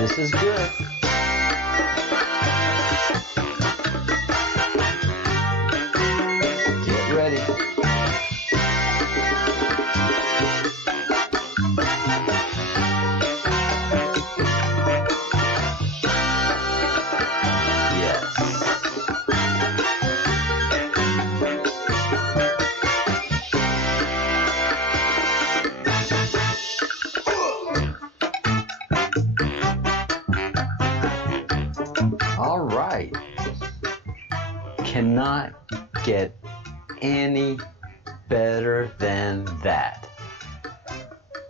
This is good. Get ready. Yes. All right. Cannot get any better than that.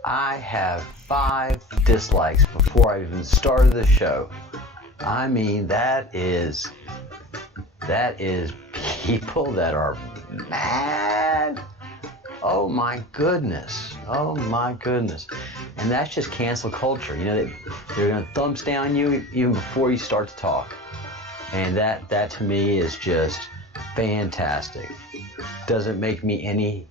I have 5 dislikes before I even started the show. I mean, that is people that are mad. Oh my goodness. Oh my goodness. And that's just cancel culture. You know, they're going to thumbs down you even before you start to talk. And that to me is just fantastic. Doesn't make me any,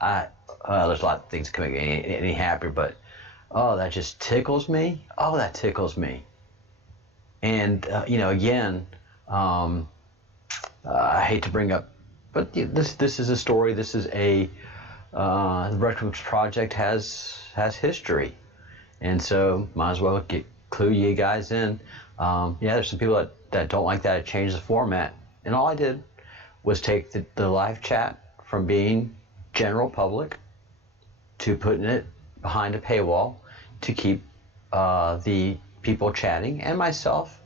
there's a lot of things that can make me any happier, but oh, that just tickles me. Oh, that tickles me. And, you know, again, I hate to bring up, but this is a story. This is the Breadcrumbs project has history. And so might as well clue you guys in. Yeah, there's some people that don't like that. It changed the format. And all I did was take the live chat from being general public to putting it behind a paywall to keep the people chatting and myself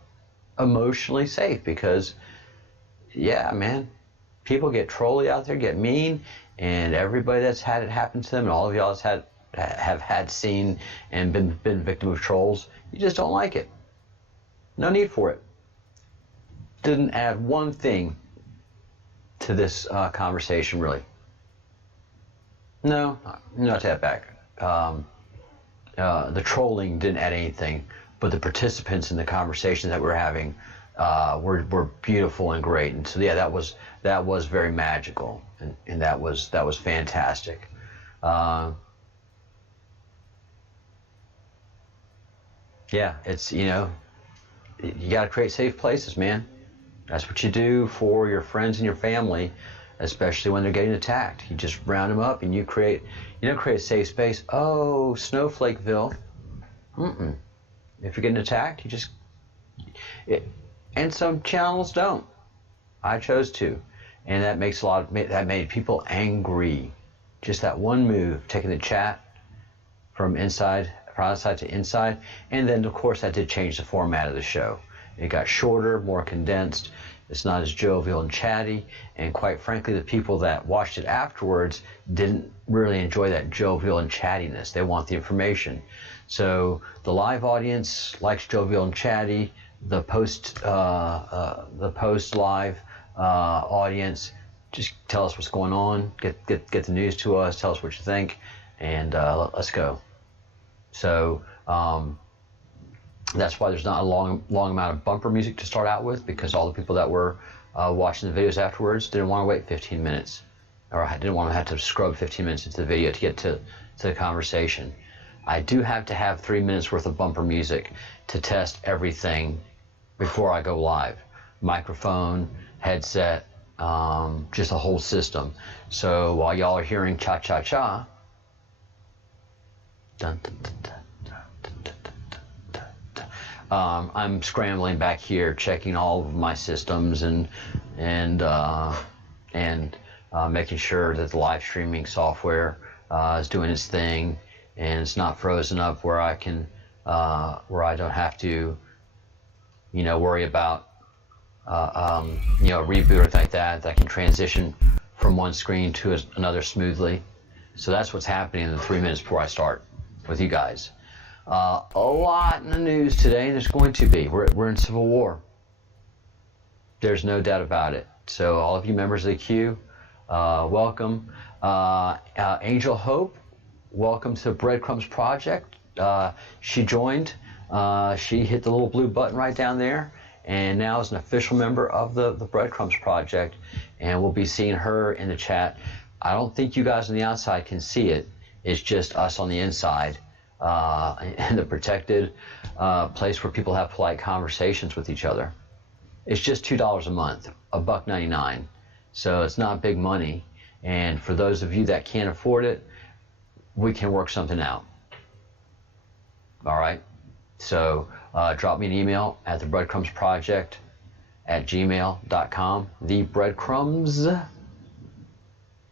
emotionally safe, because yeah, man, people get trolly out there, get mean, and everybody that's had it happen to them, and all of y'all have had seen and been victim of trolls, you just don't like it. No need for it. Didn't add one thing to this conversation, really. No, not that back. The trolling didn't add anything, but the participants in the conversation that we're having were beautiful and great. And so yeah, that was very magical, and that was fantastic. Yeah, it's, you know, you got to create safe places, man. That's what you do for your friends and your family, especially when they're getting attacked. You just round them up and you don't create a safe space. Oh, Snowflakeville. If you're getting attacked, and some channels don't. I chose to, and that made people angry. Just that one move, taking the chat from outside to inside, and then of course that did change the format of the show. It got shorter, more condensed. It's not as jovial and chatty, and quite frankly, the people that watched it afterwards didn't really enjoy that jovial and chattiness. They want the information. So the live audience likes jovial and chatty. The post live audience, just tell us what's going on, get the news to us, tell us what you think, and let's go. So that's why there's not a long amount of bumper music to start out with, because all the people that were watching the videos afterwards didn't want to wait 15 minutes, or didn't want to have to scrub 15 minutes into the video to get to the conversation. I do have to have 3 minutes worth of bumper music to test everything before I go live. Microphone, headset, just a whole system. So while y'all are hearing cha-cha-cha, I'm scrambling back here, checking all of my systems and making sure that the live streaming software is doing its thing, and it's not frozen up where I don't have to, worry about reboot or anything like that. I can transition from one screen to another smoothly. So that's what's happening in the 3 minutes before I start with you guys. A lot in the news today. There's going to be. We're in civil war. There's no doubt about it. So all of you members of the Q, welcome. Angel Hope, welcome to the Breadcrumbs project. She joined. She hit the little blue button right down there, and now is an official member of the Breadcrumbs project. And we'll be seeing her in the chat. I don't think you guys on the outside can see it. It's just us on the inside. in the protected place where people have polite conversations with each other. It's just $2 a month, $1.99. So it's not big money. And for those of you that can't afford it, we can work something out. All right. So drop me an email at thebreadcrumbsproject@gmail.com. The Breadcrumbs,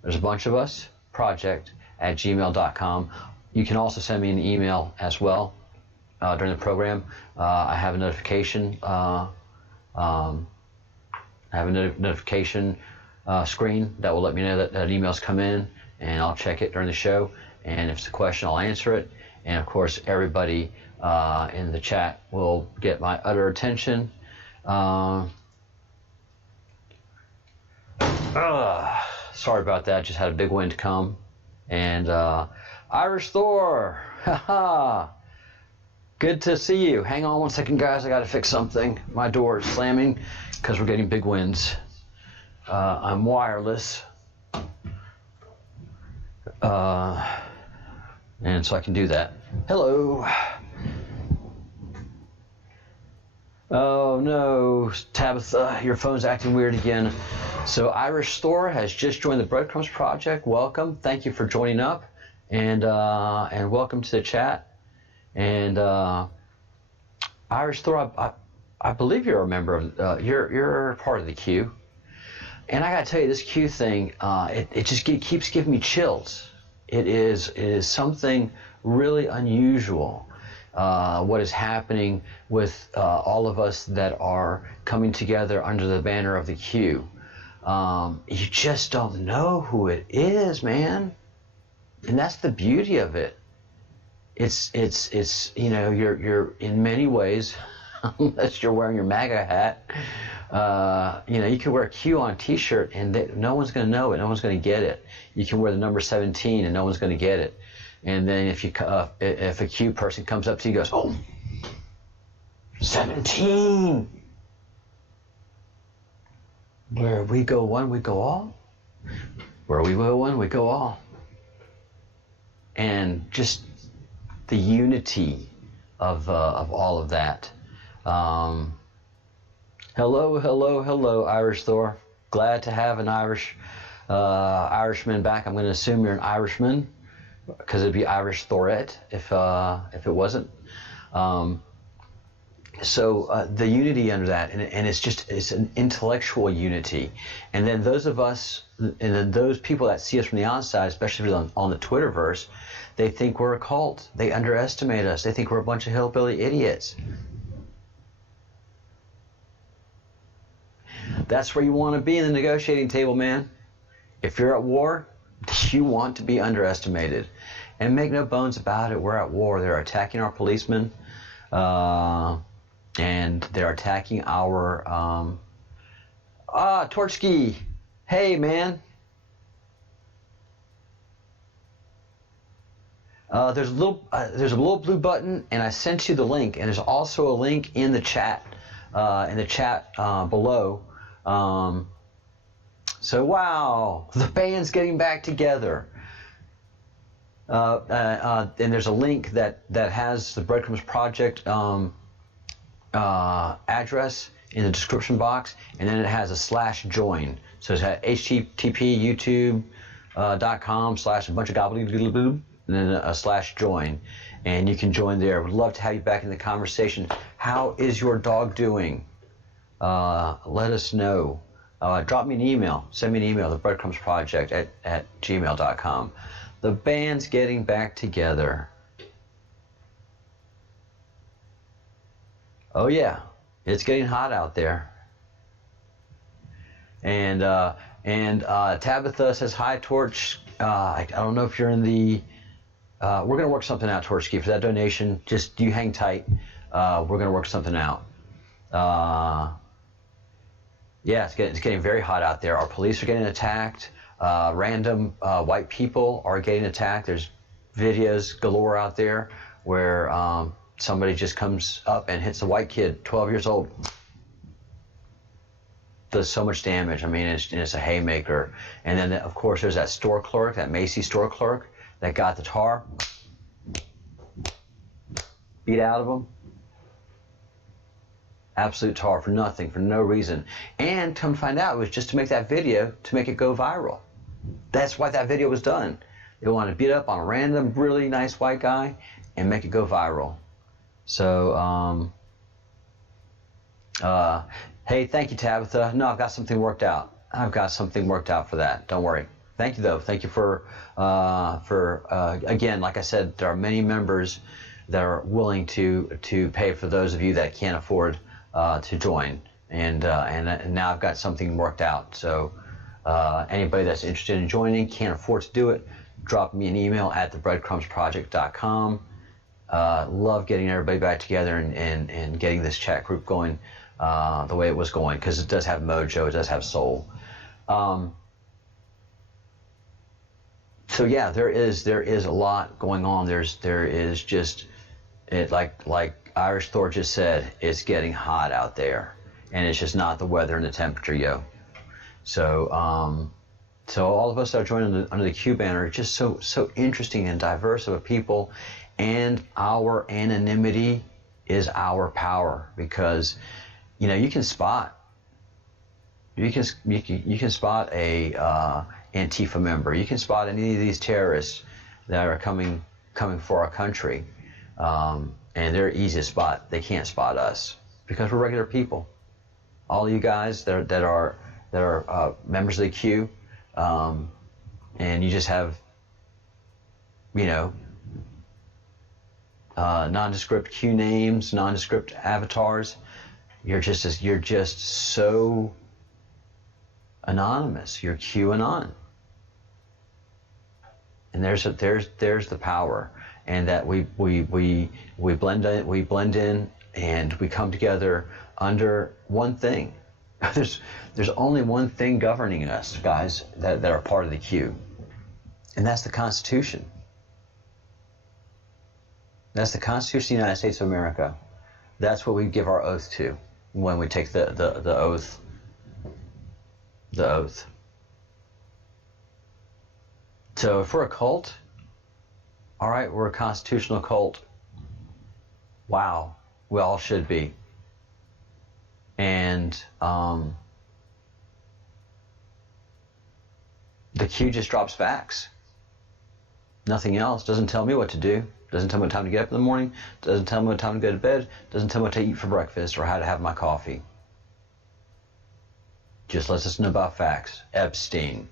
there's a bunch of us, project@gmail.com. You can also send me an email as well during the program. I have a notification. Screen that will let me know that emails come in, and I'll check it during the show. And if it's a question, I'll answer it. And of course, everybody in the chat will get my utter attention. Sorry about that. Just had a big wind come. And Irish Thor, haha. Good to see you. Hang on one second, guys. I got to fix something. My door is slamming because we're getting big winds. I'm wireless. And so I can do that. Hello. Oh no, Tabitha, your phone's acting weird again. So Irish Thor has just joined the Breadcrumbs Project. Welcome. Thank you for joining up, and welcome to the chat. And Irish Thor, I believe you're a member of you're part of the queue. And I gotta tell you, this queue thing, it just keeps giving me chills. It is something really unusual. What is happening with all of us that are coming together under the banner of the Q. You just don't know who it is, man. And that's the beauty of it. It's you know, you're in many ways, unless you're wearing your MAGA hat, you know, you can wear a Q on a t-shirt and no one's going to know it, no one's going to get it. You can wear the number 17 and no one's going to get it. And then if a Q person comes up to you and goes, oh, 17. Where we go one, we go all. Where we go one, we go all. And just the unity of all of that. Hello, Irish Thor. Glad to have an Irishman back. I'm going to assume you're an Irishman, because it'd be Irish Thorette if it wasn't. So the unity under that, and it's an intellectual unity. And then those of us, and then those people that see us from the outside, especially on the Twitterverse, they think we're a cult. They underestimate us. They think we're a bunch of hillbilly idiots. That's where you want to be in the negotiating table, man. If you're at war, you want to be underestimated. And make no bones about it, we're at war. They're attacking our policemen, and they're attacking our... Torchkey, hey, man. There's a little blue button, and I sent you the link, and there's also a link in the chat, below. So wow, the band's getting back together. And there's a link that has the Breadcrumbs Project address in the description box, and then it has a /join. So it's at http://youtube.com/ a bunch of gobbledygook, and then a /join, and you can join there. Would love to have you back in the conversation. How is your dog doing? Let us know. Drop me an email. Send me an email, the Breadcrumbs Project at gmail.com. The band's getting back together. Oh yeah, it's getting hot out there. And Tabitha says, hi, Torch. I don't know if you're in the... we're going to work something out, Torchkey, for that donation. Just you hang tight. We're going to work something out. Yeah, it's getting very hot out there. Our police are getting attacked. Random white people are getting attacked. There's videos galore out there where somebody just comes up and hits a white kid, 12 years old. Does so much damage. I mean, it's a haymaker. And then, of course, there's that store clerk, that Macy's store clerk, that got the tar. beat out of them. Absolute tar for nothing, for no reason. And come to find out, it was just to make that video, to make it go viral. That's why that video was done. They wanted to beat up on a random, really nice white guy and make it go viral. So, hey, thank you, Tabitha. No, I've got something worked out. I've got something worked out for that. Don't worry. Thank you, though. Thank you for again, like I said, there are many members that are willing to pay for those of you that can't afford to join. And now I've got something worked out. So anybody that's interested in joining, can't afford to do it, drop me an email at thebreadcrumbsproject.com. Love getting everybody back together and getting this chat group going the way it was going, because it does have mojo, it does have soul. So yeah, there is a lot going on. There is just it like Irish Thor just said, it's getting hot out there, and it's just not the weather and the temperature, yo. So so all of us that are joining under the Q banner are just so interesting and diverse of a people, and our anonymity is our power, because you can spot a Antifa member. You can spot any of these terrorists that are coming for our country, and they're easy to spot. They can't spot us because we're regular people. All you guys that are members of the Q, and you just have nondescript Q names, nondescript avatars. You're just so anonymous. You're QAnon. And there's the power, and that we blend in and we come together under one thing. There's only one thing governing us, guys, that are part of the Q, and that's the Constitution. That's the Constitution of the United States of America. That's what we give our oath to when we take the oath. The oath. So if we're a cult, all right, we're a constitutional cult. Wow, we all should be. And the Q just drops facts. Nothing else. Doesn't tell me what to do. Doesn't tell me what time to get up in the morning. Doesn't tell me what time to go to bed. Doesn't tell me what to eat for breakfast or how to have my coffee. Just lets us know about facts. Epstein,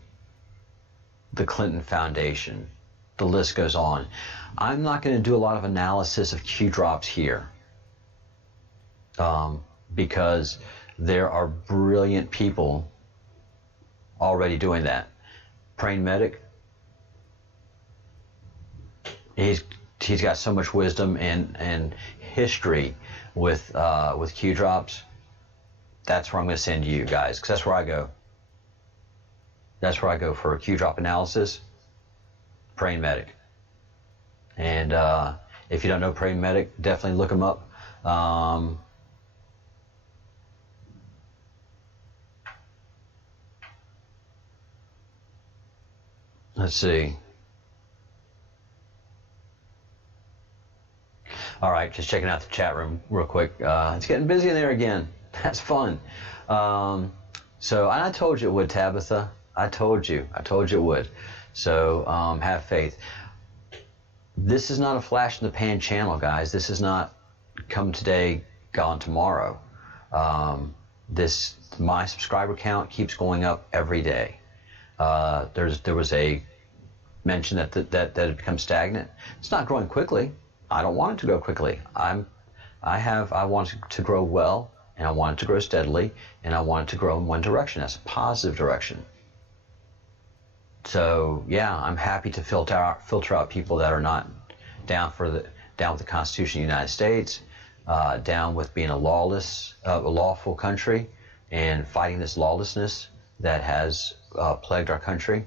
the Clinton Foundation, the list goes on. I'm not going to do a lot of analysis of Q drops here, because there are brilliant people already doing that. Praying Medic, he's got so much wisdom and history with Q drops. That's where I'm going to send you guys, because that's where I go. That's where I go for a Q drop analysis. Praying Medic. And if you don't know Praying Medic, definitely look him up. Let's see. All right, just checking out the chat room real quick. It's getting busy in there again. That's fun. So, and I told you it would, Tabitha. I told you it would. So have faith. This is not a flash in the pan channel, guys. This is not come today, gone tomorrow. My subscriber count keeps going up every day. There was a mention that it becomes stagnant. It's not growing quickly. I don't want it to grow quickly. I want it to grow well, and I want it to grow steadily, and I want it to grow in one direction. That's a positive direction. So yeah, I'm happy to filter out people that are not down with the Constitution of the United States, down with being a lawful country, and fighting this lawlessness that has plagued our country,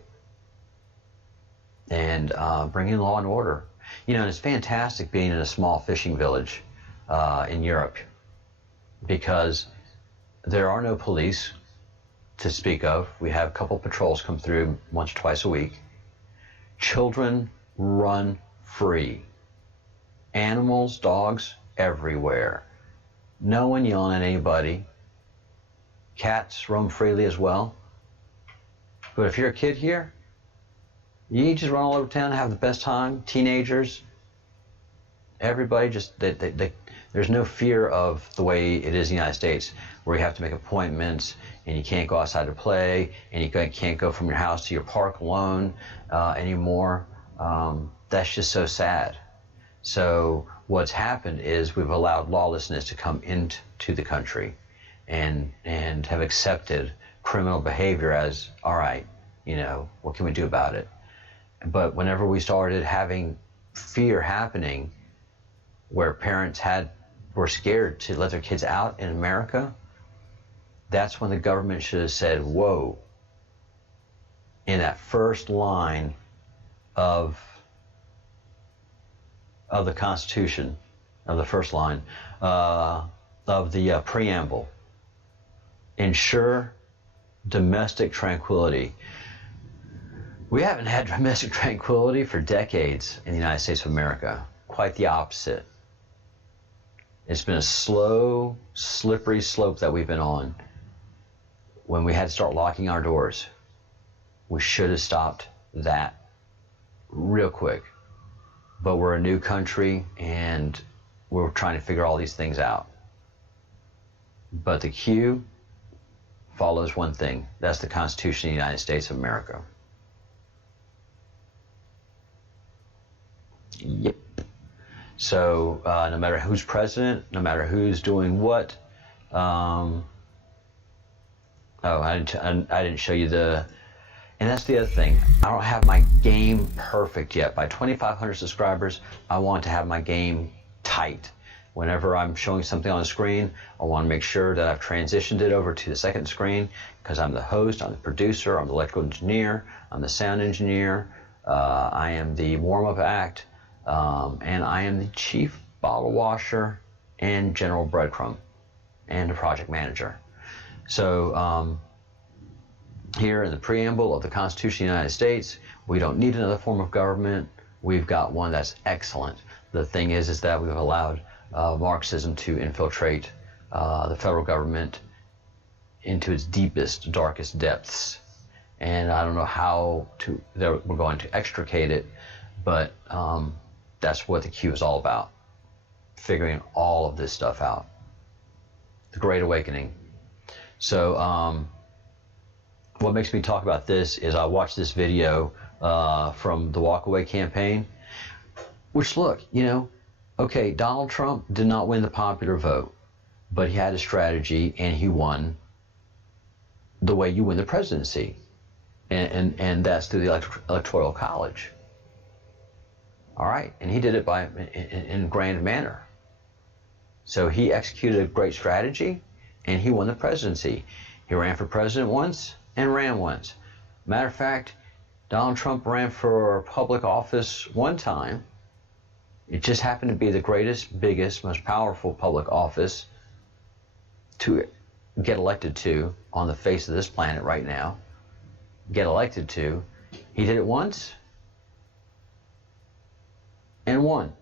and bringing law and order. And it's fantastic being in a small fishing village in Europe, because there are no police to speak of. We have a couple patrols come through once or twice a week. Children run free. Animals, dogs, everywhere. No one yelling at anybody. Cats roam freely as well. But if you're a kid here, you just run all over town and have the best time. Teenagers, everybody, just there's no fear of the way it is in the United States, where you have to make appointments and you can't go outside to play, and you can't go from your house to your park alone anymore. That's just so sad. So what's happened is we've allowed lawlessness to come into the country, and have accepted criminal behavior as, all right, what can we do about it? But whenever we started having fear happening, where parents were scared to let their kids out in America, that's when the government should have said, whoa, in that first line of the Constitution, of the first line of the preamble, ensure domestic tranquility. We haven't had domestic tranquility for decades in the United States of America. Quite the opposite. It's been a slow, slippery slope that we've been on. When we had to start locking our doors, we should have stopped that real quick. But we're a new country and we're trying to figure all these things out. But the Q follows one thing. That's the Constitution of the United States of America. Yep. So no matter who's president, no matter who's doing what, I didn't show you and that's the other thing. I don't have my game perfect yet. By 2,500 subscribers, I want to have my game tight. Whenever I'm showing something on the screen, I want to make sure that I've transitioned it over to the second screen, because I'm the host, I'm the producer, I'm the electrical engineer, I'm the sound engineer, I am the warm-up act, and I am the chief bottle washer and general breadcrumb and the project manager. So here in the preamble of the Constitution of the United States, we don't need another form of government. We've got one that's excellent. The thing is that we've allowed Marxism to infiltrate the federal government into its deepest, darkest depths. And I don't know how we're going to extricate it, but that's what the Q is all about. Figuring all of this stuff out. The Great Awakening. So what makes me talk about this is I watched this video from the Walkaway campaign, which, look, okay, Donald Trump did not win the popular vote, but he had a strategy and he won the way you win the presidency. And that's through the Electoral College. All right, and he did it in a grand manner. So he executed a great strategy and he won the presidency. He ran for president once and ran once. Matter of fact, Donald Trump ran for public office one time. It just happened to be the greatest, biggest, most powerful public office to get elected to on the face of this planet right now. Get elected to. He did it once and won.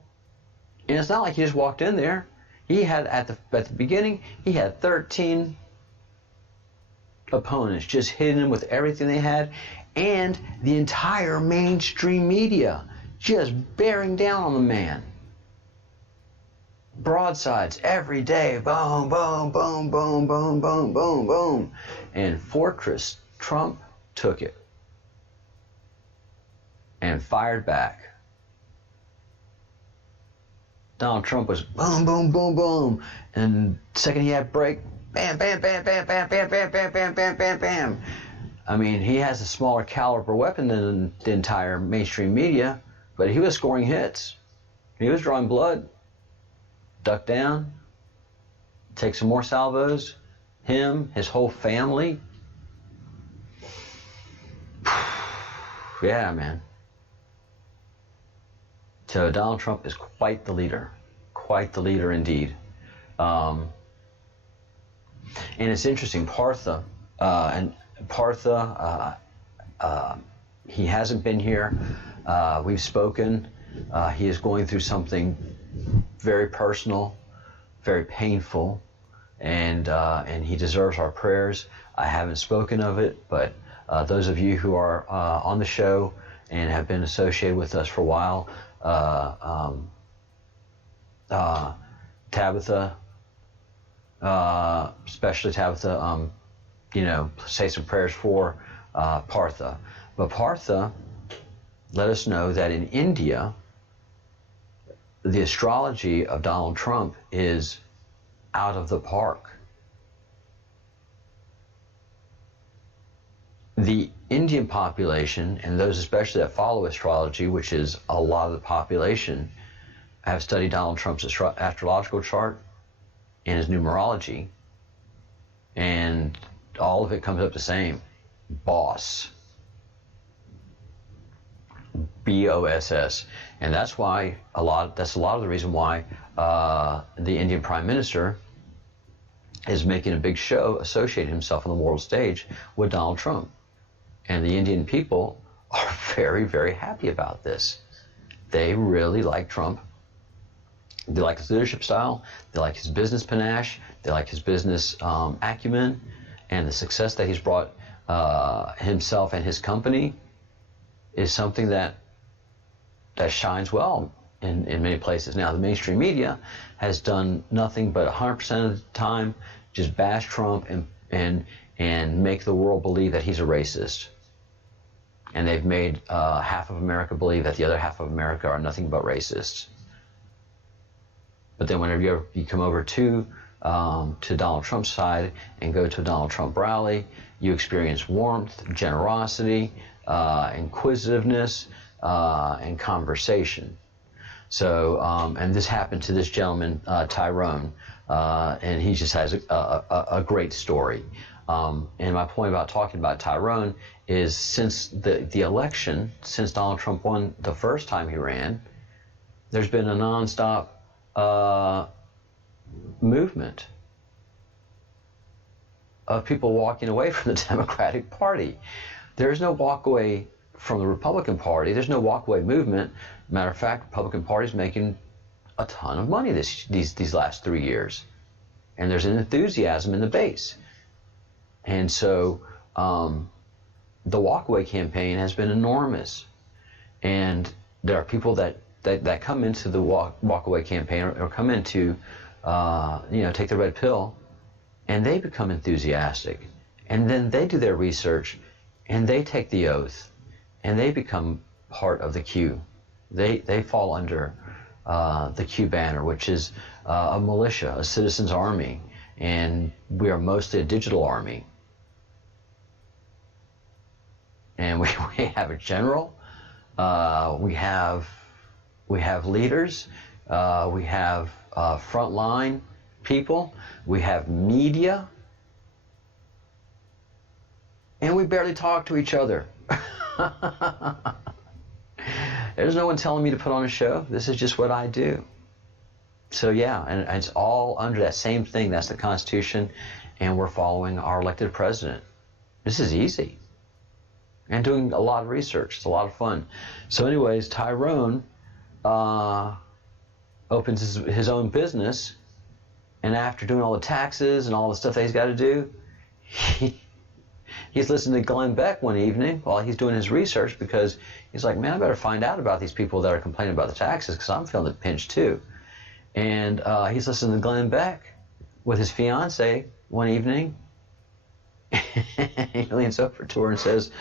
And it's not like he just walked in there. He had at the beginning, he had 13 opponents just hitting him with everything they had, and the entire mainstream media just bearing down on the man. Broadsides every day, boom, boom, boom, boom, boom, boom, boom, boom. And Fortress Trump took it and fired back. Donald Trump was boom, boom, boom, boom. And the second he had a break, bam, bam, bam, bam, bam, bam, bam, bam, bam, bam, bam, bam. I mean, he has a smaller caliber weapon than the entire mainstream media, but he was scoring hits. He was drawing blood. Duck down, take some more salvos. Him, his whole family. Yeah, man. So Donald Trump is quite the leader indeed. And it's interesting, Partha, he hasn't been here. We've spoken. He is going through something very personal. very painful, and he deserves our prayers. I haven't spoken of it, but those of you who are on the show and have been associated with us for a while, Tabitha, especially Tabitha, say some prayers for Partha. But Partha let us know that in India, the astrology of Donald Trump is out of the park. The Indian population, and those especially that follow astrology, which is a lot of the population, have studied Donald Trump's astrological chart and his numerology, and all of it comes up the same: boss. BOSS. And that's why that's a lot of the reason why the Indian Prime Minister is making a big show associating himself on the world stage with Donald Trump. And the Indian people are very, very happy about this. They really like Trump. They like his leadership style. They like his business panache. They like his business acumen, and the success that he's brought himself and his company is something that shines well in many places. Now, the mainstream media has done nothing but 100% of the time just bash Trump and make the world believe that he's a racist. And they've made half of America believe that the other half of America are nothing but racists. But then whenever you come over to Donald Trump's side and go to a Donald Trump rally, you experience warmth, generosity, inquisitiveness, and conversation. So, and this happened to this gentleman, Tyrone, and he just has a great story. And my point about talking about Tyrone is, since the election, since Donald Trump won the first time he ran, there's been a nonstop movement of people walking away from the Democratic Party. There's no walk away from the Republican Party. There's no walk-away movement. Matter of fact, Republican Party's making a ton of money these last 3 years, and there's an enthusiasm in the base. And so the walk-away campaign has been enormous, and there are people that come into the walk-away campaign or come into take the red pill, and they become enthusiastic, and then they do their research, and they take the oath, and they become part of the Q. They fall under the Q banner, which is a militia, a citizens army, and we are mostly a digital army. And we have a general, we have leaders, we have frontline people, we have media, and we barely talk to each other. There's no one telling me to put on a show. This is just what I do. So yeah, and it's all under that same thing. That's the Constitution, and we're following our elected president. This is easy. And doing a lot of research. It's a lot of fun. So anyways, Tyrone opens his own business, and after doing all the taxes and all the stuff that he's got to do, he's listening to Glenn Beck one evening while he's doing his research, because he's like, man, I better find out about these people that are complaining about the taxes, because I'm feeling the pinch too. And he's listening to Glenn Beck with his fiance one evening. He leans over to her and says,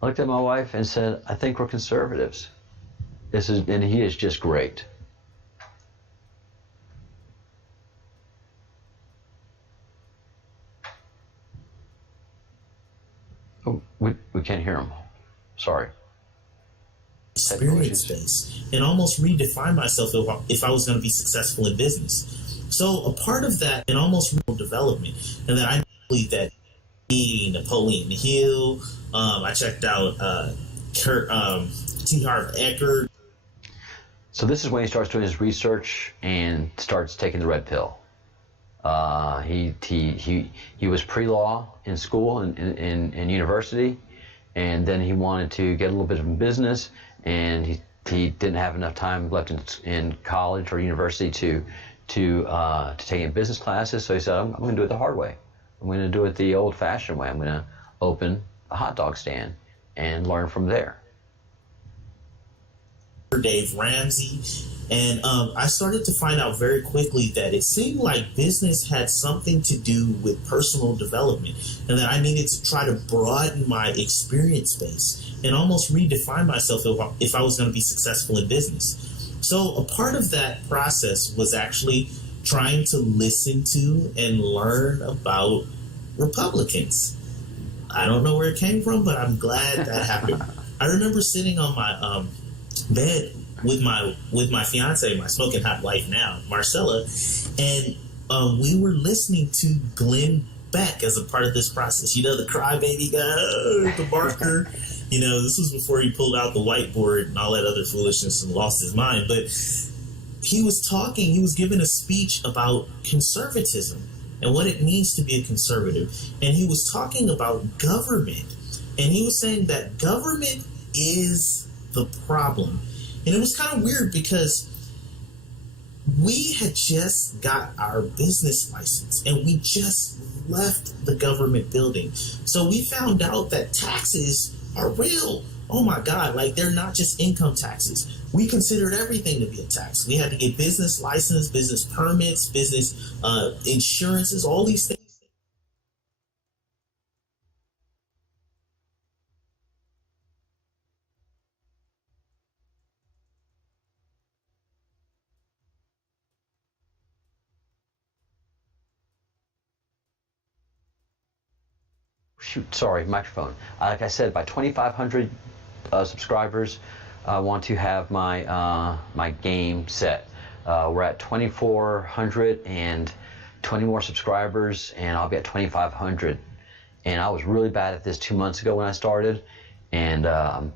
I looked at my wife and said, I think we're conservatives. And he is just great. Oh, we can't hear him. Sorry. Experience this and almost redefine myself if I was going to be successful in business. So a part of that and almost real development, and that I believe that Napoleon Hill, I checked out T. Harv Eker. So this is when he starts doing his research and starts taking the red pill. He was pre-law in school in university, and then he wanted to get a little bit of business, and he didn't have enough time left in college or university to taking business classes. So he said, I'm going to do it the hard way. I'm going to do it the old-fashioned way. I'm going to open a hot dog stand and learn from there. Dave Ramsey, and I started to find out very quickly that it seemed like business had something to do with personal development, and that I needed to try to broaden my experience base and almost redefine myself if I was going to be successful in business. So a part of that process was actually trying to listen to and learn about Republicans. I don't know where it came from, but I'm glad that happened. I remember sitting on my bed with my fiance, my smoking hot wife now, Marcella, and we were listening to Glenn Beck as a part of this process. You know, the crybaby guy, the barker. You know, this was before he pulled out the whiteboard and all that other foolishness and lost his mind. But he was giving a speech about conservatism and what it means to be a conservative. And he was talking about government. And he was saying that government is the problem. And it was kind of weird because we had just got our business license and we just left the government building. So we found out that taxes are real. Oh my God, like they're not just income taxes. We considered everything to be a tax. We had to get business license, business permits, business insurances, all these things. Shoot, sorry, microphone. Like I said, by 2,500 subscribers, I want to have my my game set. We're at 2,400 and 20 more subscribers, and I'll be at 2,500. And I was really bad at this 2 months ago when I started, and I'm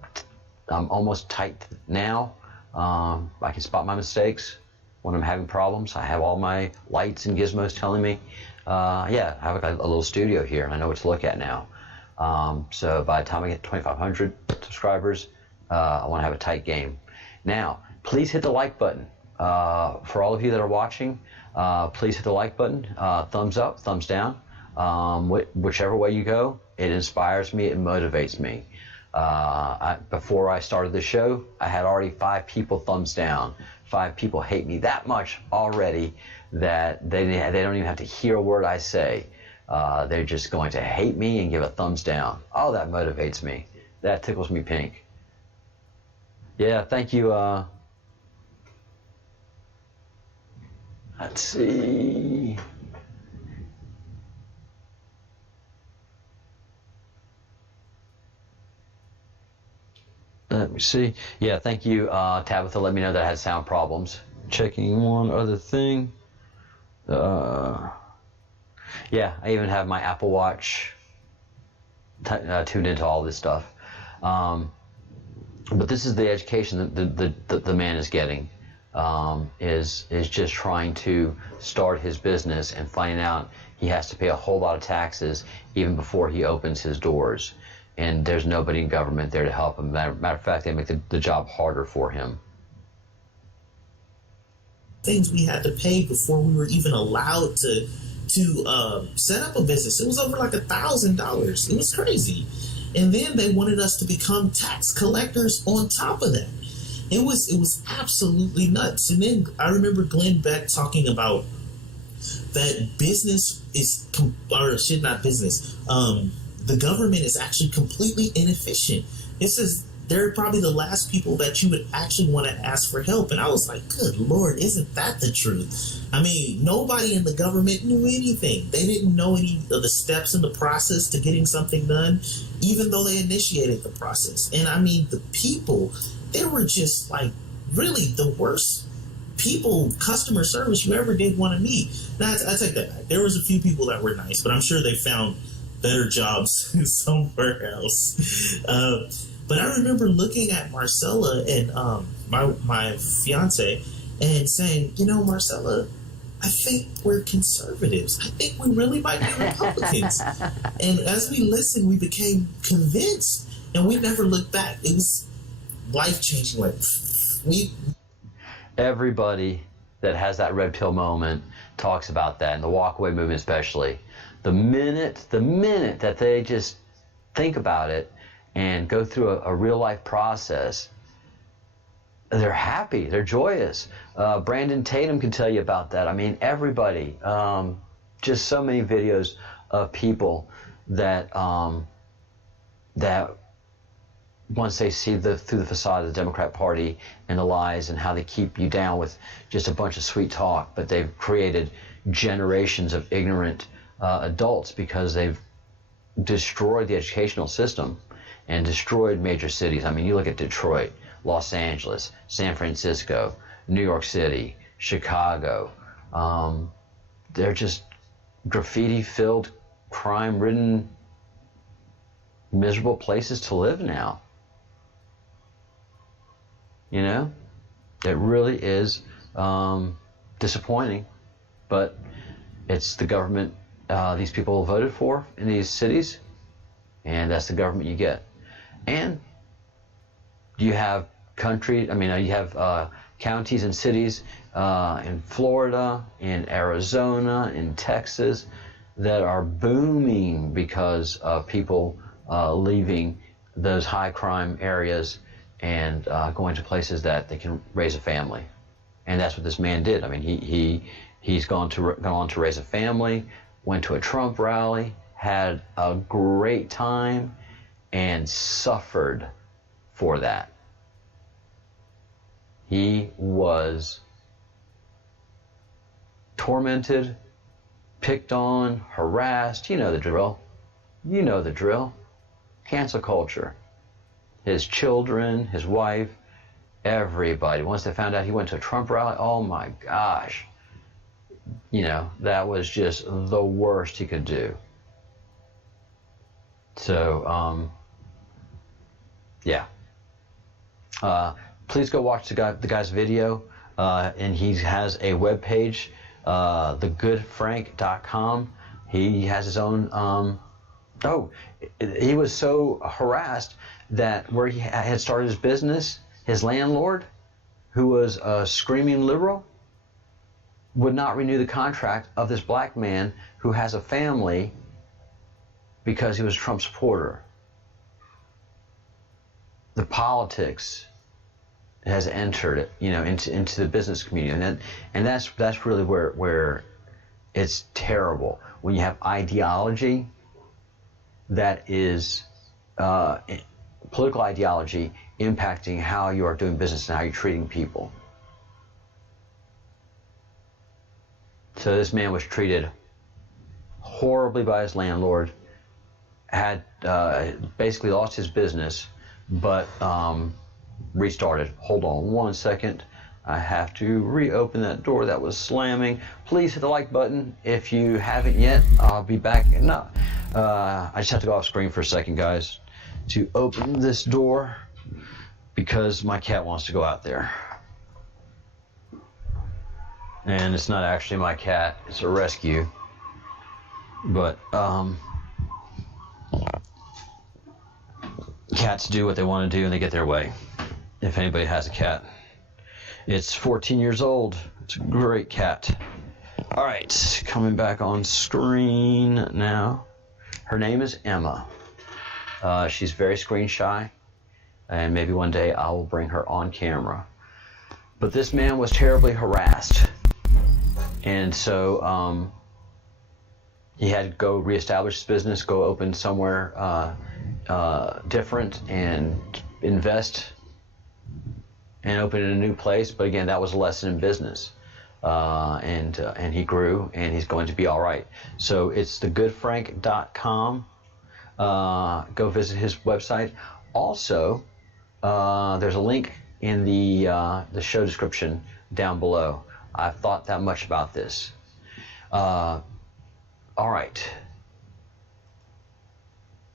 almost tight now. I can spot my mistakes when I'm having problems. I have all my lights and gizmos telling me. Yeah, I have a little studio here, and I know what to look at now. So by the time I get 2,500 subscribers, I want to have a tight game. Now, please hit the like button. For all of you that are watching, please hit the like button. Thumbs up, thumbs down. Whichever way you go, it inspires me, it motivates me. Before I started the show, I had already 5 people thumbs down. 5 people hate me that much already that they don't even have to hear a word I say. They're just going to hate me and give a thumbs down. Oh, that motivates me. That tickles me pink. Yeah, thank you. Let's see. Let me see. Yeah, thank you, Tabitha. Let me know that I had sound problems. Checking one other thing. Yeah, I even have my Apple Watch tuned into all this stuff. But this is the education that the man is getting. Is just trying to start his business and finding out he has to pay a whole lot of taxes even before he opens his doors. And there's nobody in government there to help him. Matter of fact, they make the job harder for him. Things we had to pay before we were even allowed to set up a business. It was over like $1,000. It was crazy. And then they wanted us to become tax collectors on top of that. It was absolutely nuts. And then I remember Glenn Beck talking about that business is, or shit, not business. The government is actually completely inefficient. It says they're probably the last people that you would actually want to ask for help. And I was like, good Lord, isn't that the truth? I mean, nobody in the government knew anything. They didn't know any of the steps in the process to getting something done, even though they initiated the process. And I mean, the people, they were just like really the worst people, customer service you ever did want to meet. Now, I take that back. There was a few people that were nice, but I'm sure they found better jobs somewhere else. But I remember looking at Marcella and my fiance and saying, you know, Marcella, I think we're conservatives. I think we really might be Republicans. And as we listened, we became convinced, and we never looked back. It was life-changing. Like, everybody that has that red pill moment talks about that, and the walkaway movement especially. The minute that they just think about it and go through a real life process, they're happy, they're joyous. Brandon Tatum can tell you about that. I mean, everybody, just so many videos of people that that once they see through the facade of the Democrat Party and the lies and how they keep you down with just a bunch of sweet talk, but they've created generations of ignorant adults because they've destroyed the educational system and destroyed major cities. I mean, you look at Detroit, Los Angeles, San Francisco, New York City, Chicago. They're just graffiti-filled, crime-ridden, miserable places to live now. You know, it really is disappointing, but it's the government these people voted for in these cities, and that's the government you get. And you have you have counties and cities in Florida, in Arizona, in Texas that are booming because of people leaving those high crime areas and going to places that they can raise a family. And that's what this man did. I mean, he's gone on to raise a family, went to a Trump rally, had a great time, and suffered for that. He was tormented, picked on, harassed. You know the drill. You know the drill. Cancel culture. His children, his wife, everybody. Once they found out he went to a Trump rally, oh my gosh. You know, that was just the worst he could do. So, yeah. Please go watch the guy's video, and he has a webpage, thegoodfrank.com. He has his own. He was so harassed that where he had started his business, his landlord, who was a screaming liberal, would not renew the contract of this black man who has a family because he was a Trump supporter. The politics has entered it, into the business community, and that's really where it's terrible when you have ideology that is political ideology impacting how you are doing business and how you're treating people. So this man was treated horribly by his landlord, had basically lost his business, but restarted. Hold on one second. I have to reopen that door that was slamming. Please hit the like button if you haven't yet. I'll be back. No, I just have to go off screen for a second, guys, to open this door because my cat wants to go out there. And it's not actually my cat, it's a rescue. But cats do what they want to do and they get their way. If anybody has a cat. It's 14 years old. It's a great cat. All right, coming back on screen now. Her name is Emma. She's very screen shy, and maybe one day I will bring her on camera. But this man was terribly harassed, and so he had to go reestablish his business, go open somewhere different, and invest and open in a new place. But again, that was a lesson in business. And he grew, and he's going to be all right. So it's thegoodfrank.com. Go visit his website. Also, there's a link in the show description down below. I've thought that much about this. All right.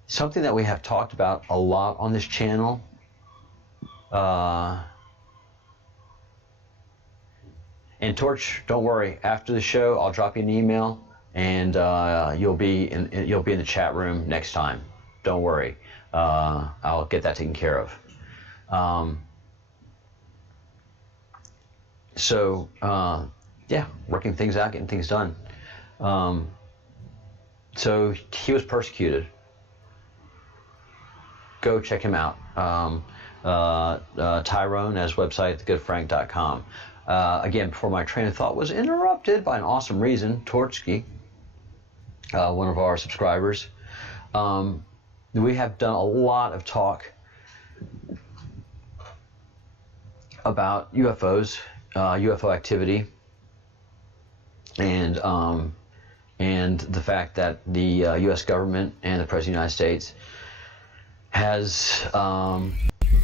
Something that we have talked about a lot on this channel. And Torch, don't worry. After the show, I'll drop you an email, and you'll be in the chat room next time. Don't worry. I'll get that taken care of. So yeah, working things out, getting things done. So he was persecuted. Go check him out. Tyrone has website, thegoodfrank.com. Again, before my train of thought was interrupted by an awesome reason, Tortsky, one of our subscribers. We have done a lot of talk about UFOs, UFO activity, and the fact that the U.S. government and the President of the United States has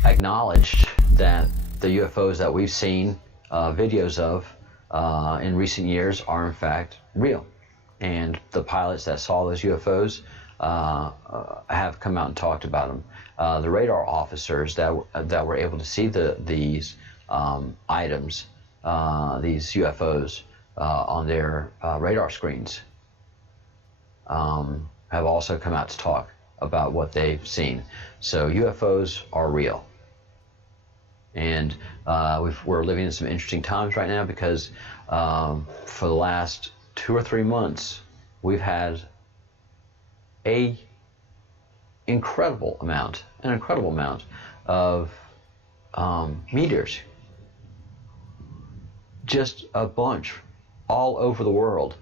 acknowledged that the UFOs that we've seen videos of in recent years are in fact real, and the pilots that saw those UFOs have come out and talked about them. The radar officers that were able to see these items, these UFOs on their radar screens, have also come out to talk about what they've seen. So UFOs are real. And we're living in some interesting times right now because for the last 2 or 3 months, we've had an incredible amount of meteors. Just a bunch all over the world.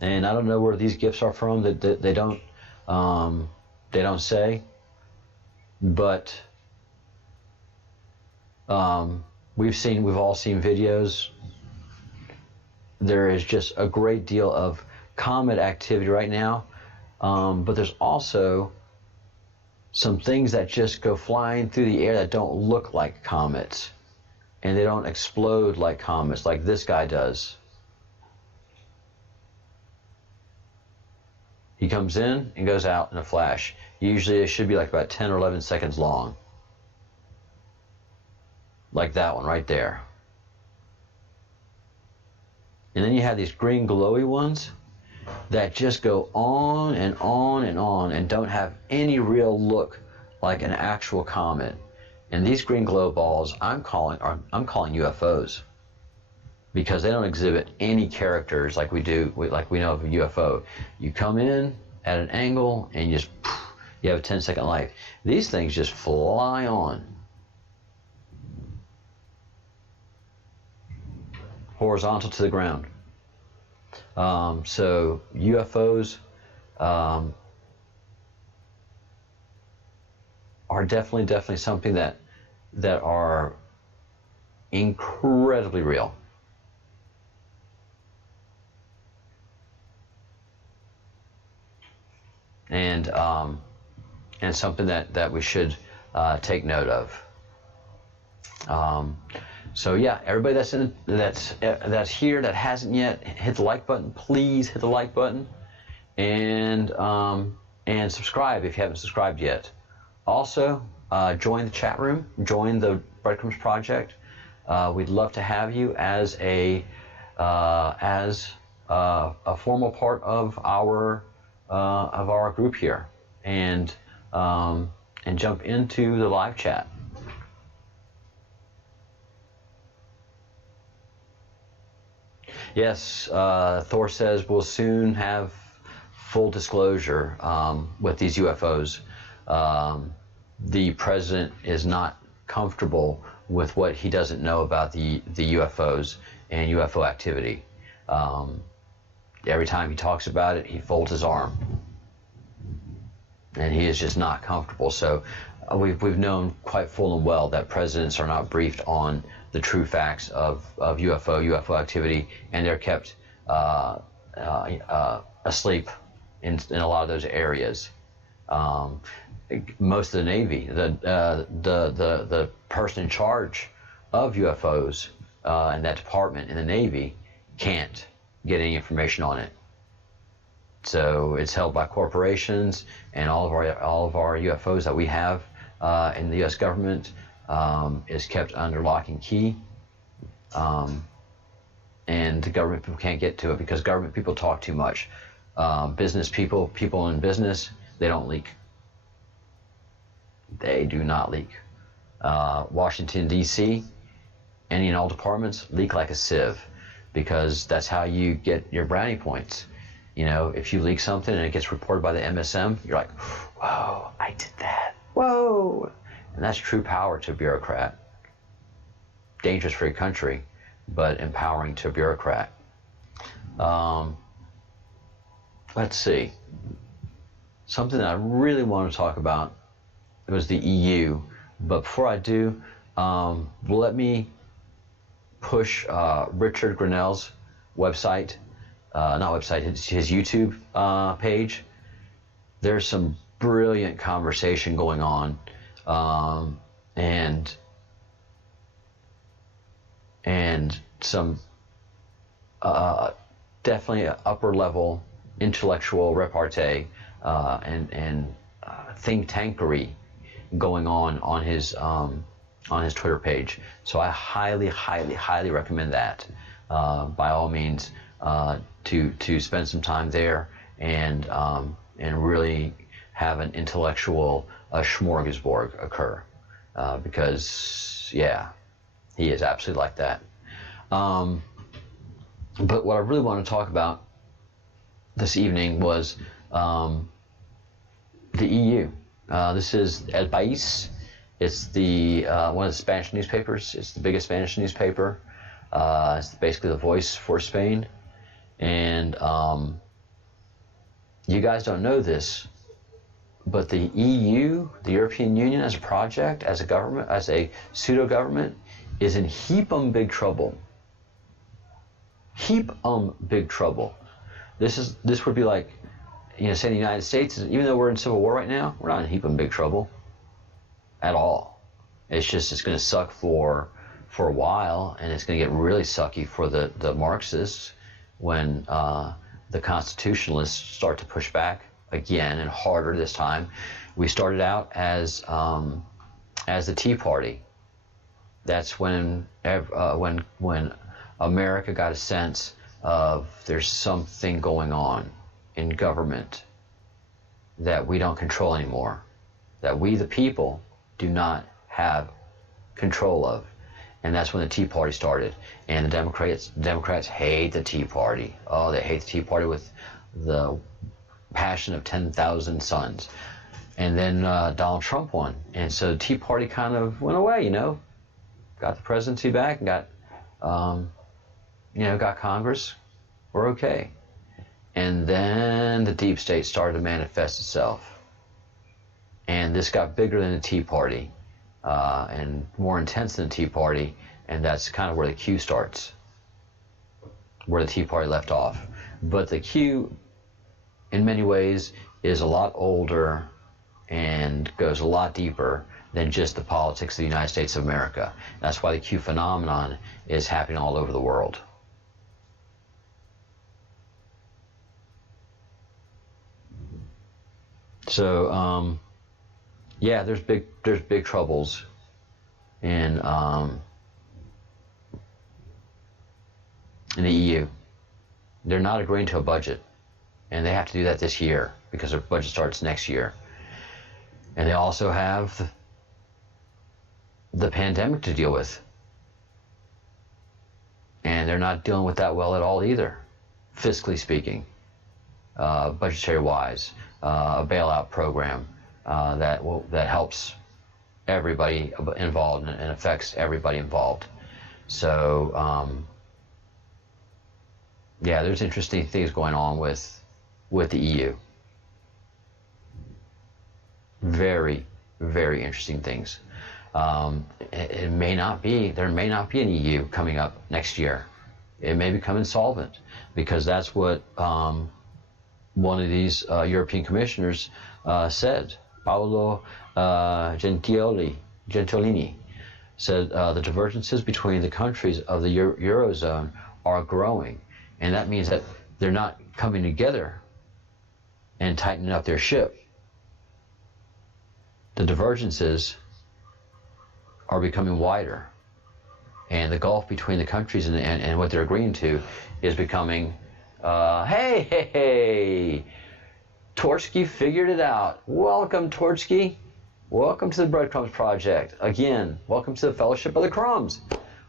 And I don't know where these gifts are from. That they don't say, but we've all seen videos. There is just a great deal of comet activity right now, but there's also some things that just go flying through the air that don't look like comets, and they don't explode like comets like this guy does. He comes in and goes out in a flash. Usually it should be like about 10 or 11 seconds long. Like that one right there. And then you have these green glowy ones that just go on and on and on and don't have any real look like an actual comet. And these green glow balls I'm calling UFOs, because they don't exhibit any characters like we do, like we know of a UFO. You come in at an angle and you have a 10-second life. These things just fly on. Horizontal to the ground. So UFOs are definitely something that are incredibly real. And something that we should take note of. So yeah, everybody that's here that hasn't yet hit the like button, please hit the like button, and subscribe if you haven't subscribed yet. Also, join the chat room, join the Breadcrumbs project. We'd love to have you as a formal part of our group here, and jump into the live chat. Yes, Thor says we'll soon have full disclosure with these UFOs. The president is not comfortable with what he doesn't know about the UFOs and UFO activity. Every time he talks about it, he folds his arm, and he is just not comfortable. So we've known quite full and well that presidents are not briefed on the true facts of UFO activity, and they're kept asleep in a lot of those areas. Most of the Navy, the person in charge of UFOs in that department in the Navy can't get any information on it. So it's held by corporations, and all of our UFOs that we have in the U.S. government is kept under lock and key, and the government people can't get to it because government people talk too much. Business people in business, they don't leak. They do not leak. Washington, D.C., any and all departments, leak like a sieve, because that's how you get your brownie points. You know, if you leak something and it gets reported by the MSM, you're like, whoa, I did that. Whoa. And that's true power to a bureaucrat. Dangerous for your country, but empowering to a bureaucrat. Let's see. Something that I really want to talk about was the EU. But before I do, let me push Richard Grinnell's website, not website, his YouTube page. There's some brilliant conversation going on, and some definitely upper level intellectual repartee and think tankery going on his Twitter page. So I highly recommend that. By all means, to spend some time there and really have an intellectual smorgasbord occur, because yeah, he is absolutely like that. But what I really want to talk about this evening was the EU. This is El País. It's the one of the Spanish newspapers. It's the biggest Spanish newspaper. It's basically the voice for Spain. And you guys don't know this, but the EU, the European Union, as a project, as a government, as a pseudo-government, is in heap big trouble. Heap big trouble. This would be like, you know, say the United States, even though we're in civil war right now, we're not in heap big trouble at all. It's just, it's going to suck for a while, and it's going to get really sucky for the Marxists when the constitutionalists start to push back again, and harder this time. We started out as the Tea Party. That's when America got a sense of there's something going on in government that we don't control anymore, that we the people do not have control of. And that's when the Tea Party started. And the Democrats hate the Tea Party. Oh, they hate the Tea Party with the passion of 10,000 suns. And then Donald Trump won. And so the Tea Party kind of went away, you know. Got the presidency back and got Congress. We're okay. And then the deep state started to manifest itself. And this got bigger than the Tea Party. And more intense than the Tea Party, and that's kind of where the Q starts, where the Tea Party left off. But the Q, in many ways, is a lot older and goes a lot deeper than just the politics of the United States of America. That's why the Q phenomenon is happening all over the world. So, yeah, there's big troubles in the EU. They're not agreeing to a budget, and they have to do that this year because their budget starts next year. And they also have the pandemic to deal with, and they're not dealing with that well at all either, fiscally speaking, budgetary-wise, a bailout program. That helps everybody involved and affects everybody involved. So yeah, there's interesting things going on with the EU. Very, very interesting things. There may not be an EU coming up next year. It may become insolvent, because that's what one of these European commissioners said. Paolo Gentilini said the divergences between the countries of the Eurozone are growing, and that means that they're not coming together and tightening up their ship. The divergences are becoming wider, and the gulf between the countries and what they're agreeing to is becoming, hey, Tortsky figured it out. Welcome, Tortsky. welcome to the Breadcrumbs Project. Again, welcome to the Fellowship of the Crumbs.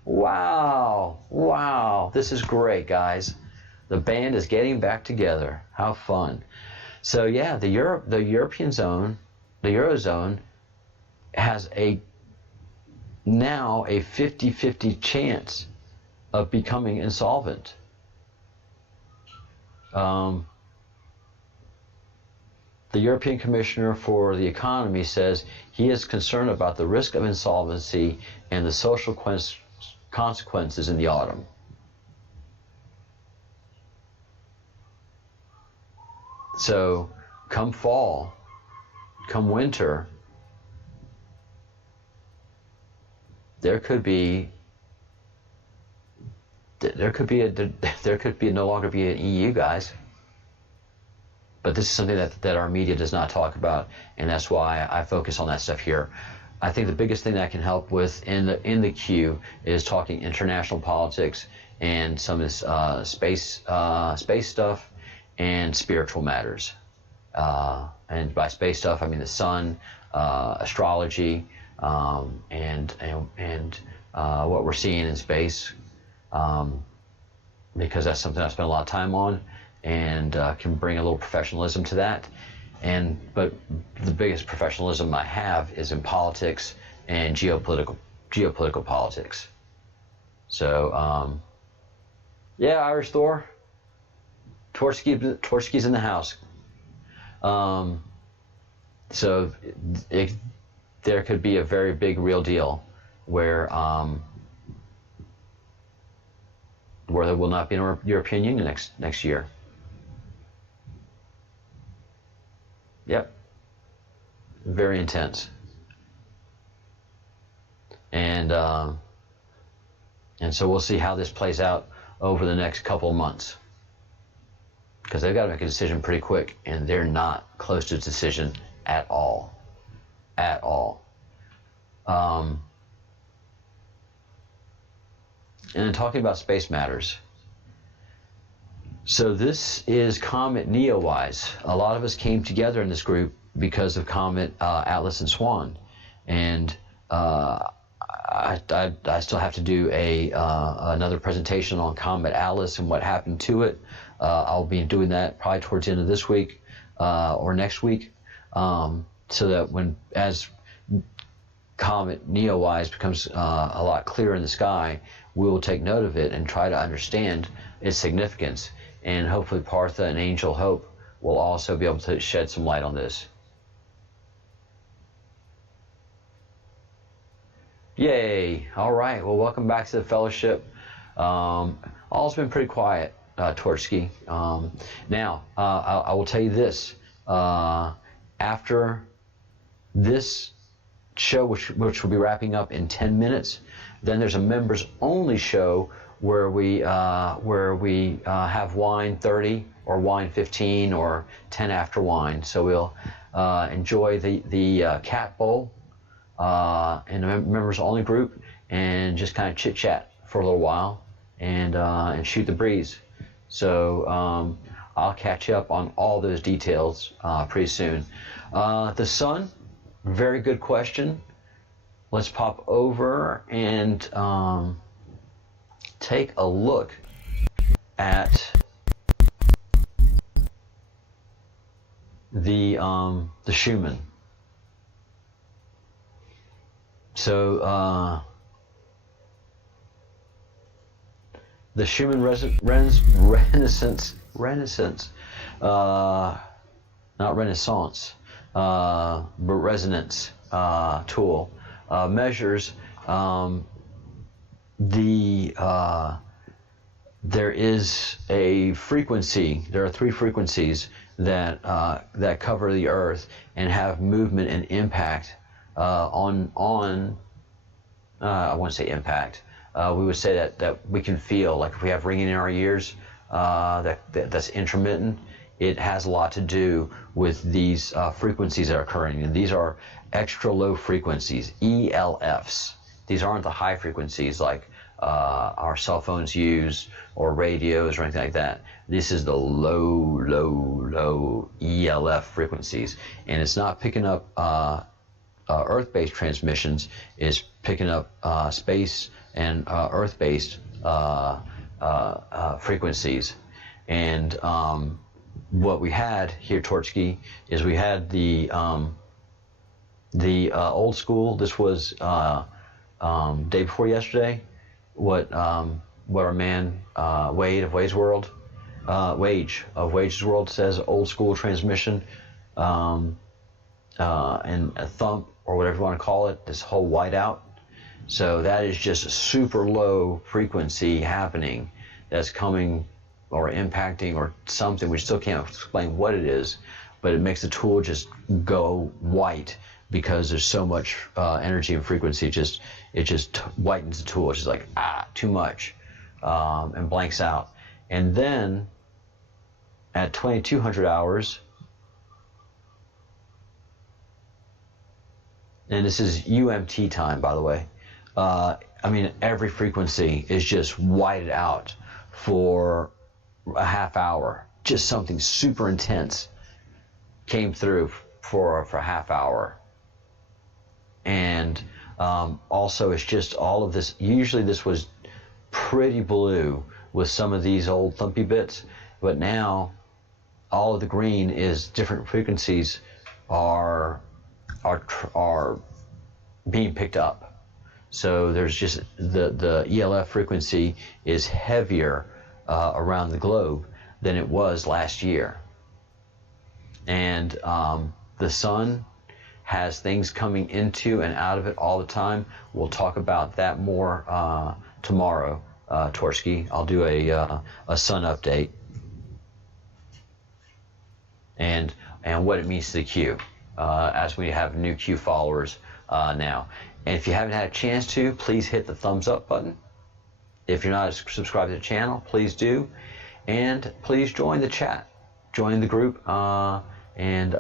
Wow, this is great, guys. The band is getting back together. How fun. So yeah, the European zone, the Eurozone, has now a 50-50 chance of becoming insolvent. The European Commissioner for the Economy says he is concerned about the risk of insolvency and the social consequences in the autumn. So, come fall, come winter, there could be no longer be an EU, guys. But this is something that our media does not talk about, and that's why I focus on that stuff here. I think the biggest thing that I can help with in the queue is talking international politics and some of this space stuff and spiritual matters. And by space stuff, I mean the sun, astrology, and what we're seeing in space, because that's something I spend a lot of time on, and can bring a little professionalism to that. But the biggest professionalism I have is in politics and geopolitical politics. So yeah, Irish Thor, Torski's in the house. So there could be a very big real deal where there will not be a European Union next year. Yep. Very intense. And so we'll see how this plays out over the next couple of months, because they've got to make a decision pretty quick, and they're not close to a decision at all. And then talking about space matters. So this is Comet Neowise. A lot of us came together in this group because of Comet Atlas and Swan, and I still have to do another presentation on Comet Atlas and what happened to it. I'll be doing that probably towards the end of this week or next week, so that as Comet Neowise becomes a lot clearer in the sky, we will take note of it and try to understand its significance. And hopefully Partha and Angel Hope will also be able to shed some light on this. Yay! All right. Well, welcome back to the fellowship. All's been pretty quiet, Torski. Now, I will tell you this. After this show, which will be wrapping up in 10 minutes, then there's a members-only show where we have wine 30 or wine 15 or 10 after wine. So we'll enjoy the cat bowl in a members-only group and just kind of chit-chat for a little while and shoot the breeze. So I'll catch you up on all those details pretty soon. The sun, very good question. Let's pop over and take a look at the Schumann. So the Schumann Renaissance, not Renaissance, but resonance tool measures there is a frequency. There are 3 frequencies that cover the Earth and have movement and impact on. I wouldn't say impact. We would say that we can feel, like if we have ringing in our ears, that's intermittent. It has a lot to do with these frequencies that are occurring, and these are extra low frequencies, ELFs. These aren't the high frequencies like our cell phones use or radios or anything like that. This is the low ELF frequencies, and it's not picking up Earth-based transmissions is picking up space and Earth-based frequencies. And what we had here, Tortsky, is we had the old school. This was day before yesterday. What our man Wade of Wade's World, Wage of Wage's World says old school transmission, and a thump or whatever you want to call it. This whole whiteout. So that is just a super low frequency happening that's coming or impacting or something. We still can't explain what it is, but it makes the tool just go white because there's so much energy and frequency. It just whitens the tool. It's just like, too much, and blanks out. And then at 2200 hours, and this is UMT time, by the way, I mean, every frequency is just whited out for a half hour. Just something super intense came through for a half hour. And also, it's just all of this. Usually this was pretty blue with some of these old thumpy bits, but now all of the green is different frequencies are being picked up. So there's just the ELF frequency is heavier around the globe than it was last year. And the sun has things coming into and out of it all the time. We'll talk about that more tomorrow, Torsky. I'll do a sun update and what it means to the Q, as we have new Q followers now. And if you haven't had a chance to, please hit the thumbs up button. If you're not subscribed to the channel, please do. And please join the chat, join the group, and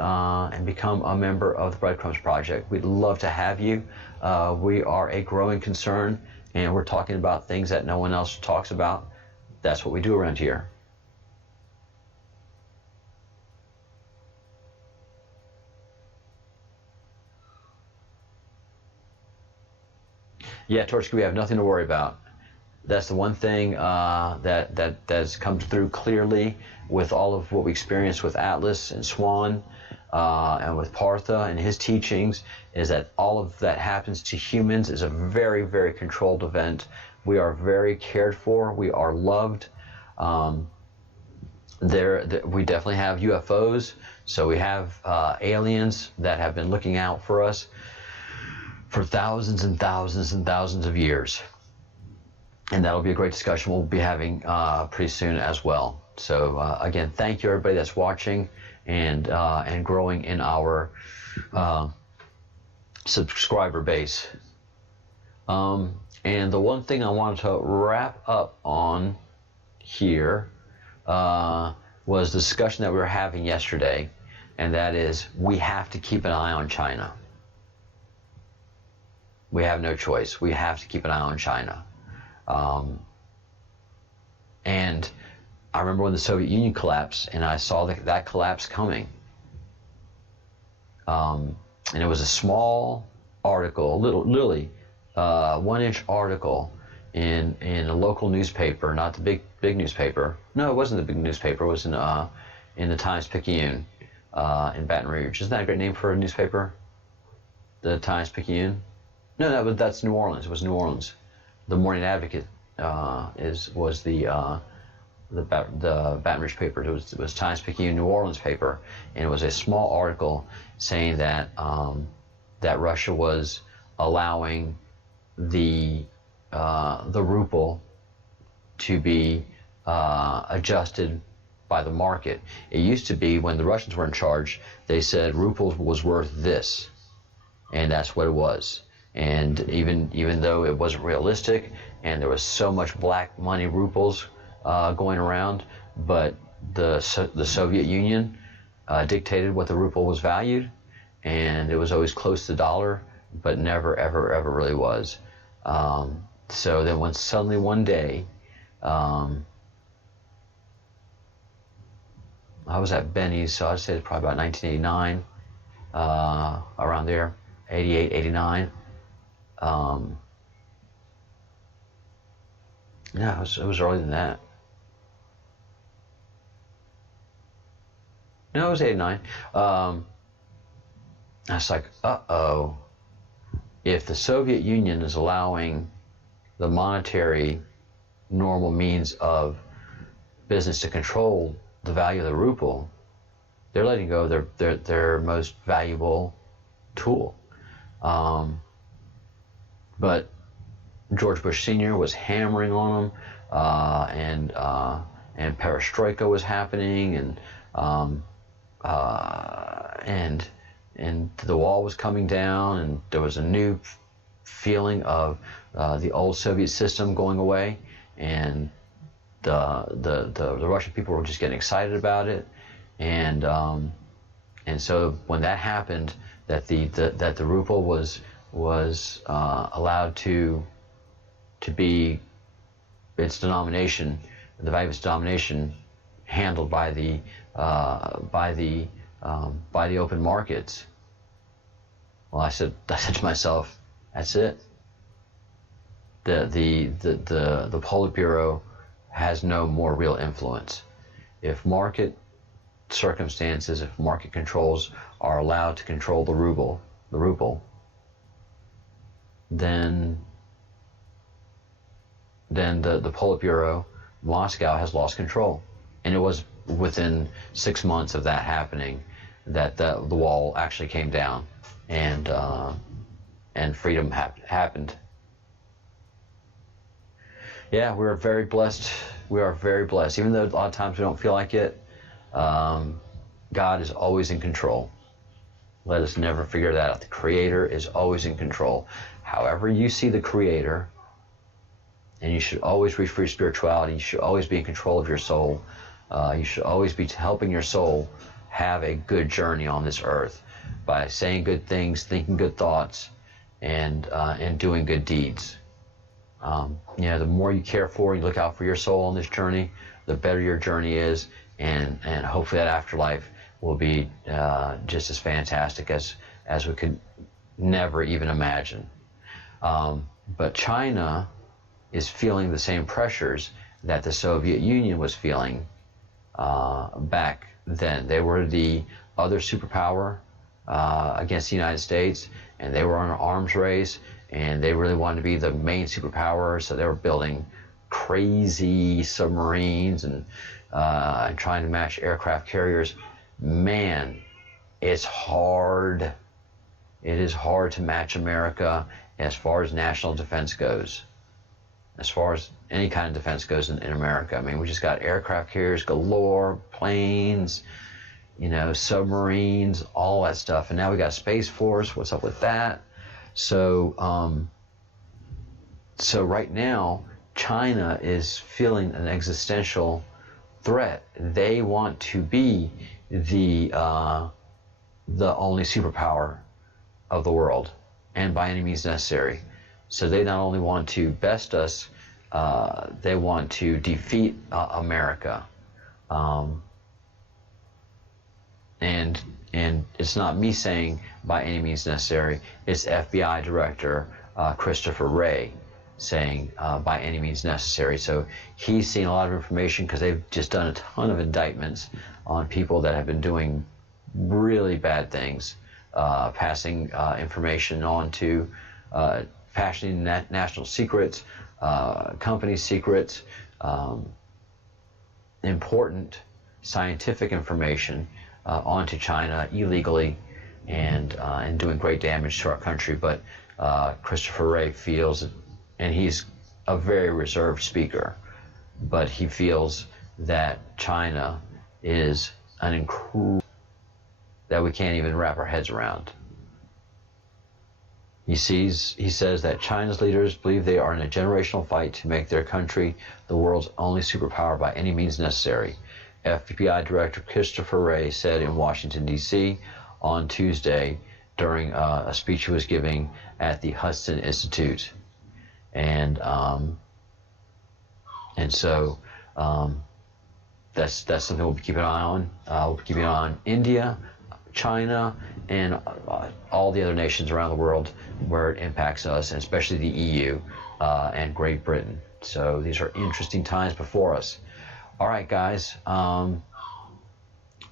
become a member of the Breadcrumbs Project. We'd love to have you. We are a growing concern, and we're talking about things that no one else talks about. That's what we do around here. Yeah, Torchky, we have nothing to worry about. That's the one thing that's come through clearly with all of what we experienced with Atlas and Swan and with Partha and his teachings, is that all of that happens to humans is a very, very controlled event. We are very cared for. We are loved. We definitely have UFOs. So we have aliens that have been looking out for us for thousands and thousands and thousands of years. And that'll be a great discussion we'll be having pretty soon as well. So again, thank you everybody that's watching and growing in our subscriber base. And the one thing I wanted to wrap up on here was the discussion that we were having yesterday, and that is we have to keep an eye on China. We have no choice. We have to keep an eye on China. And I remember when the Soviet Union collapsed, and I saw that collapse coming. And it was a small article, literally 1-inch article in a local newspaper, not the big newspaper. No, it wasn't the big newspaper. It was in the Times-Picayune in Baton Rouge. Isn't that a great name for a newspaper? The Times-Picayune? No, that's New Orleans. It was New Orleans. The Morning Advocate was the Baton Rouge paper. It was Times-Picayune New Orleans paper, and it was a small article saying that that Russia was allowing the ruble to be adjusted by the market. It used to be when the Russians were in charge, they said ruble was worth this, and that's what it was. And even though it wasn't realistic, and there was so much black money rubles going around, but the Soviet Union dictated what the ruble was valued, and it was always close to the dollar, but never ever really was. So then when suddenly one day, I was at Benny's, so I'd say it's probably about 1989, around there. 88, 89. Yeah, it was earlier than that. No, it was 89. I was like, uh-oh. If the Soviet Union is allowing the monetary normal means of business to control the value of the ruble, they're letting go of their most valuable tool. But George Bush Sr. was hammering on them, and perestroika was happening, and the wall was coming down, and there was a new feeling of the old Soviet system going away, and the Russian people were just getting excited about it, and so when that happened, that the ruble was allowed to be its denomination, the value of its denomination, handled by the open markets. Well, I said to myself, that's it. The Politburo has no more real influence. If market circumstances, if market controls are allowed to control the ruble, then the Politburo, Moscow, has lost control. And it was within 6 months of that happening that the wall actually came down, and freedom happened. Yeah, we're very blessed. We are very blessed. Even though a lot of times we don't feel like it, God is always in control. Let us never figure that out. The Creator is always in control. However you see the Creator, and you should always reach for your spirituality. You should always be in control of your soul. You should always be helping your soul have a good journey on this earth by saying good things, thinking good thoughts, and doing good deeds. The more you care for, you look out for your soul on this journey, the better your journey is, and hopefully that afterlife will be just as fantastic as we could never even imagine. But China is feeling the same pressures that the Soviet Union was feeling back then. They were the other superpower against the United States, and they were on an arms race, and they really wanted to be the main superpower, so they were building crazy submarines and trying to match aircraft carriers. Man, it's hard. It is hard to match America as far as national defense goes. As far as any kind of defense goes in America. I mean, we just got aircraft carriers galore, planes, submarines, all that stuff. And now we got Space Force. What's up with that? So right now, China is feeling an existential threat. They want to be the only superpower of the world, and by any means necessary. So they not only want to best us, they want to defeat America. And it's not me saying by any means necessary. It's FBI Director Christopher Wray saying by any means necessary. So he's seen a lot of information because they've just done a ton of indictments on people that have been doing really bad things, passing information on to passing national secrets, company secrets, important scientific information onto China illegally, and doing great damage to our country. But Christopher Wray feels, and he's a very reserved speaker, but he feels that China is an incredible that we can't even wrap our heads around. He says that China's leaders believe they are in a generational fight to make their country the world's only superpower by any means necessary. FBI Director Christopher Wray said in Washington, D.C. on Tuesday during a speech he was giving at the Hudson Institute. And so that's something we'll be keeping an eye on. We'll be keeping an eye on India, China, and all the other nations around the world where it impacts us, and especially the EU and Great Britain. So these are interesting times before us. All right, guys.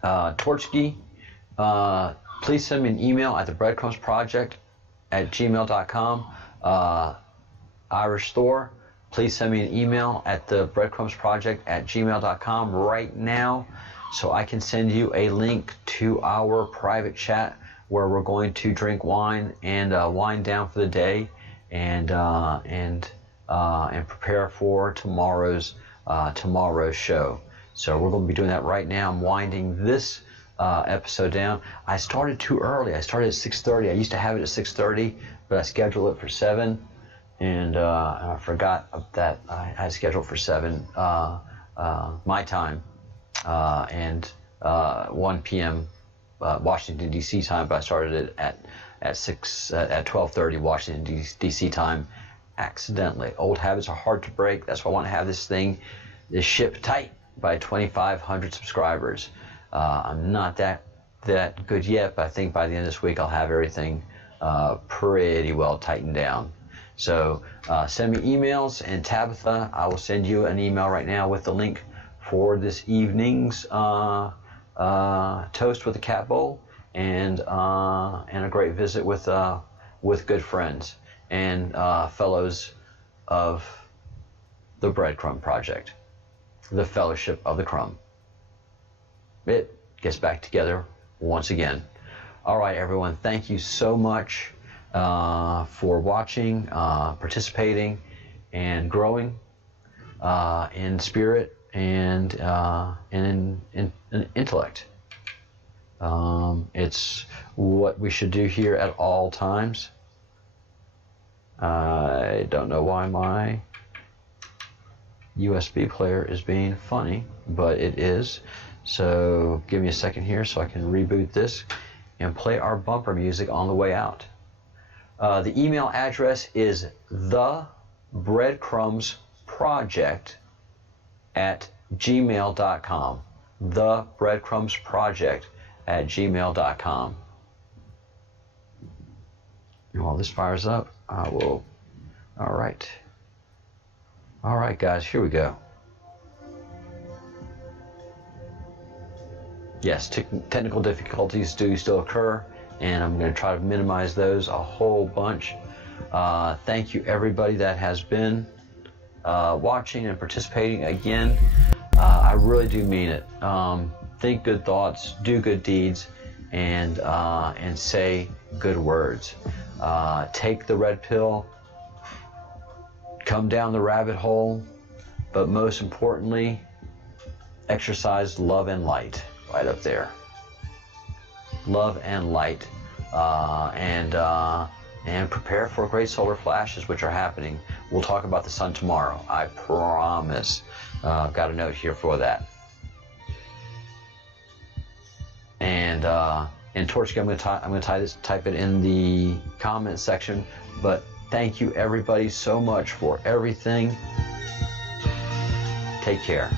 Torchkey, please send me an email at the Breadcrumbs Project at gmail.com. Irish Thor, please send me an email at the Breadcrumbs Project at gmail.com right now, so I can send you a link to our private chat where we're going to drink wine and wind down for the day, and prepare for tomorrow's show. So we're going to be doing that right now. I'm winding this episode down. I started too early. I started at 6:30. I used to have it at 6:30, but I scheduled it for 7, and I forgot that I had scheduled for 7 my time and 1 p.m. Washington D.C. time. But I started it at 12:30 Washington D.C. time accidentally. Old habits are hard to break. That's why I want to have this ship tight by 2,500 subscribers. I'm not that good yet, but I think by the end of this week I'll have everything pretty well tightened down. So send me emails, and Tabitha, I will send you an email right now with the link for this evening's toast with a cat bowl and a great visit with good friends and fellows of the Breadcrumb Project, the Fellowship of the Crumb. It gets back together once again. All right, everyone, thank you so much for watching, participating, and growing in spirit and in intellect. It's what we should do here at all times. I don't know why my USB player is being funny, but it is. So give me a second here so I can reboot this and play our bumper music on the way out. The email address is thebreadcrumbsproject@gmail.com. thebreadcrumbsproject@gmail.com. And while this fires up, I will. All right, guys, here we go. Yes, technical difficulties do still occur, and I'm going to try to minimize those a whole bunch. Thank you, everybody that has been watching and participating again. I really do mean it. Think good thoughts, do good deeds, and say good words. Take the red pill, come down the rabbit hole, but most importantly, exercise love and light. Right up there. Love and light, and prepare for great solar flashes, which are happening. We'll talk about the sun tomorrow, I promise. Got a note here for that. And Torchkey, I'm going to type it in the comment section. But thank you, everybody, so much for everything. Take care.